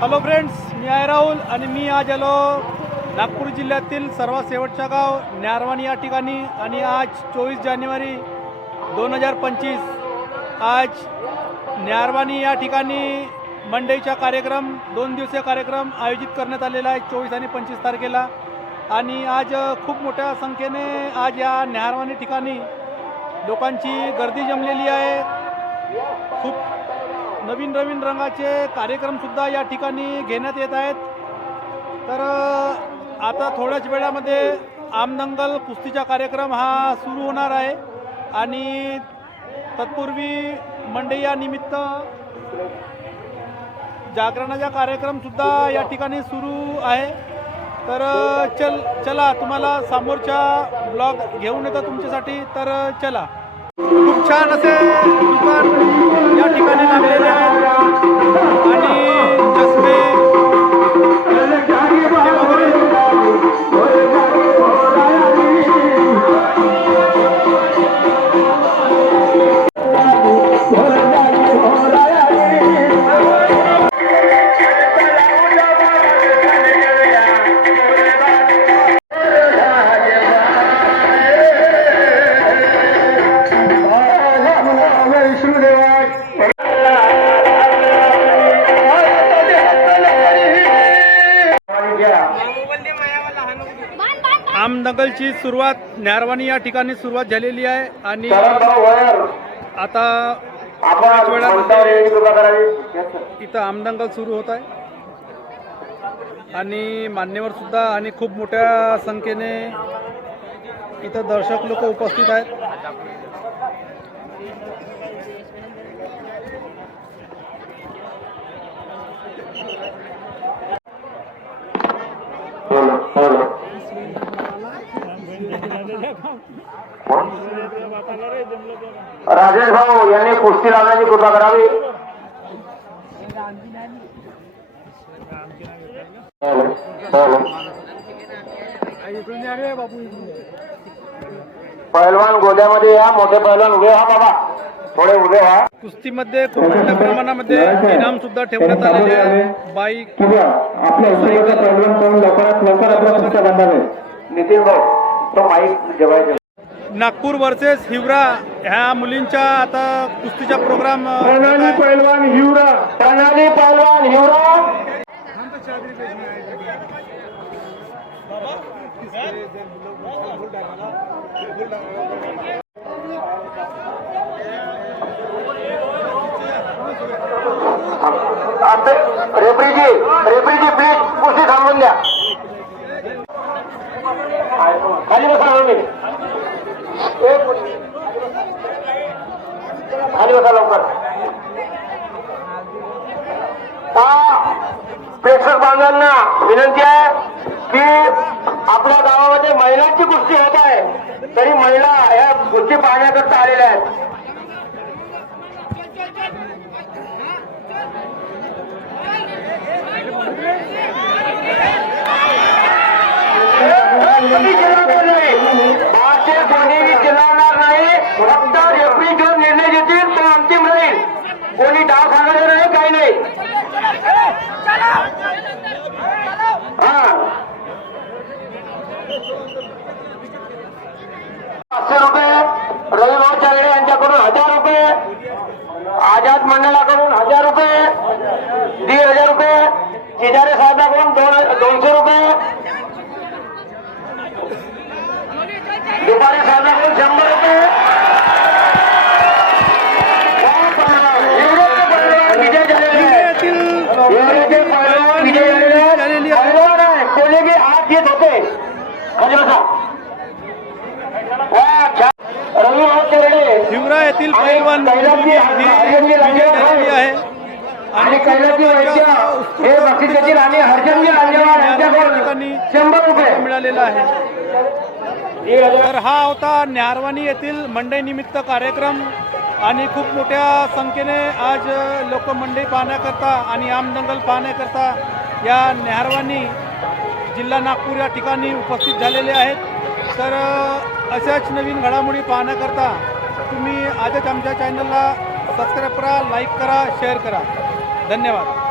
Hello friends मी आहे राहुल आणि मी आज आलो नागपूर जिल्ह्यातील सर्वात शेवटच्या गाव न्यारवाणी या ठिकाणी. आणि आज चोवीस जानेवारी दोन हजार पंचवीस. आज न्यारवाणी या ठिकाणी मंडईचा कार्यक्रम दोन दिवसीय कार्यक्रम आयोजित करण्यात आलेला आहे चोवीस आणि पंचवीस तारखेला. आणि आज खूप मोठ्या संख्येने आज या न्यारवाणी ठिकाणी लोकांची गर्दी जमलेली आहे. खूप नवीन नवीन रंगाचे कार्यक्रमसुद्धा या ठिकाणी घेण्यात येत आहेत. तर आता थोड्याच वेळामध्ये आमदंगल कुस्तीचा कार्यक्रम हा सुरू होणार आहे आणि तत्पूर्वी मंडईयानिमित्त या निमित्त जागरणाचा कार्यक्रमसुद्धा या ठिकाणी सुरू आहे. तर चल चला तुम्हाला समोरच्या ब्लॉग घेऊन येतो तुमच्यासाठी. तर चला. खूप छान असे दुकान आमदंगलची सुरुवात न्यारवाणी या ठिकाणी सुरुवात झालेली आहे आणि आता थोड्याच वेळामध्ये इथं आमदंगल सुरू होत आहे. आणि मान्यवर सुद्धा आणि खूप मोठ्या संख्येने इथं दर्शक लोक उपस्थित आहेत. राजेश भाऊ यांनी कुस्ती लावण्याची कृपा करावी. पैलवान गोद्यामध्ये या मोठे पैलवान उभे व्हा बाबा. थोडे उभे व्हा. कुस्तीमध्ये खूप मोठ्या प्रमाणामध्ये इनाम सुद्धा ठेवण्यात आलेले आहे बाईक आपल्या पैलवान लवकरात लवकर आपला कुस्त्या बांधावे नितीन भाऊ. तो माईक जेवायचे नागपूर वर्सेस हिवरा ह्या मुलींच्या आता कुस्तीचा प्रोग्राम प्रणाली. पैलवान हिवरा प्रणाली पैलवान हिवरा रेफ्रीजी रेफ्रीजी खाली बसा तुम्ही खाली बसा लवकर. प्रेक्षक बांधवांना विनंती आहे की आपल्या गावामध्ये महिलांची कुस्ती होत आहे. तरी महिला या गोष्टी पाहण्याकरता आलेल्या आहेत. नाही. कोणीही नाही. फक्त रेफरी निर्णय घेतील तो अंतिम राहील. कोणी डाव सांगायचं नाही काही नाही. हा. पाचशे रुपये रविभाऊ चांगले यांच्याकडून हजार रुपये आझाद मंडळाकडून हजार रुपये दीड हजार रुपये चिजारे साहेबाकडून दोन दोनशे रुपये दुपारी साहेबाकडून शंभर रुपये. विजय झालेले आहे. कोणी बी हात खाली बसा. वा, छान. रविभाऊ तेरडे हिवरा येथील पैलवान ही विजय झालेली आहे आणि कैलासी वैद्य हे बक्षिसाची राणी हरचंदी रांजेवार या यांच्याकडून ठिकाणी शंभर रुपये. मिळालेला आहे तर हा होता न्यारवाणी येथील मंडई निमित्त कार्यक्रम. आणि खूप मोठ्या संख्येने आज लोक मंडई पाहण्याकरता आणि आमदंगल पाहण्याकरता या न्यारवाणी जिल्हा नागपूर या ठिकाणी उपस्थित झालेले आहेत. तर अशाच नवीन घडामोडी पाहण्याकरता तुम्ही आजच आमच्या चॅनलला सबस्क्राईब करा लाईक करा शेअर करा. धन्यवाद.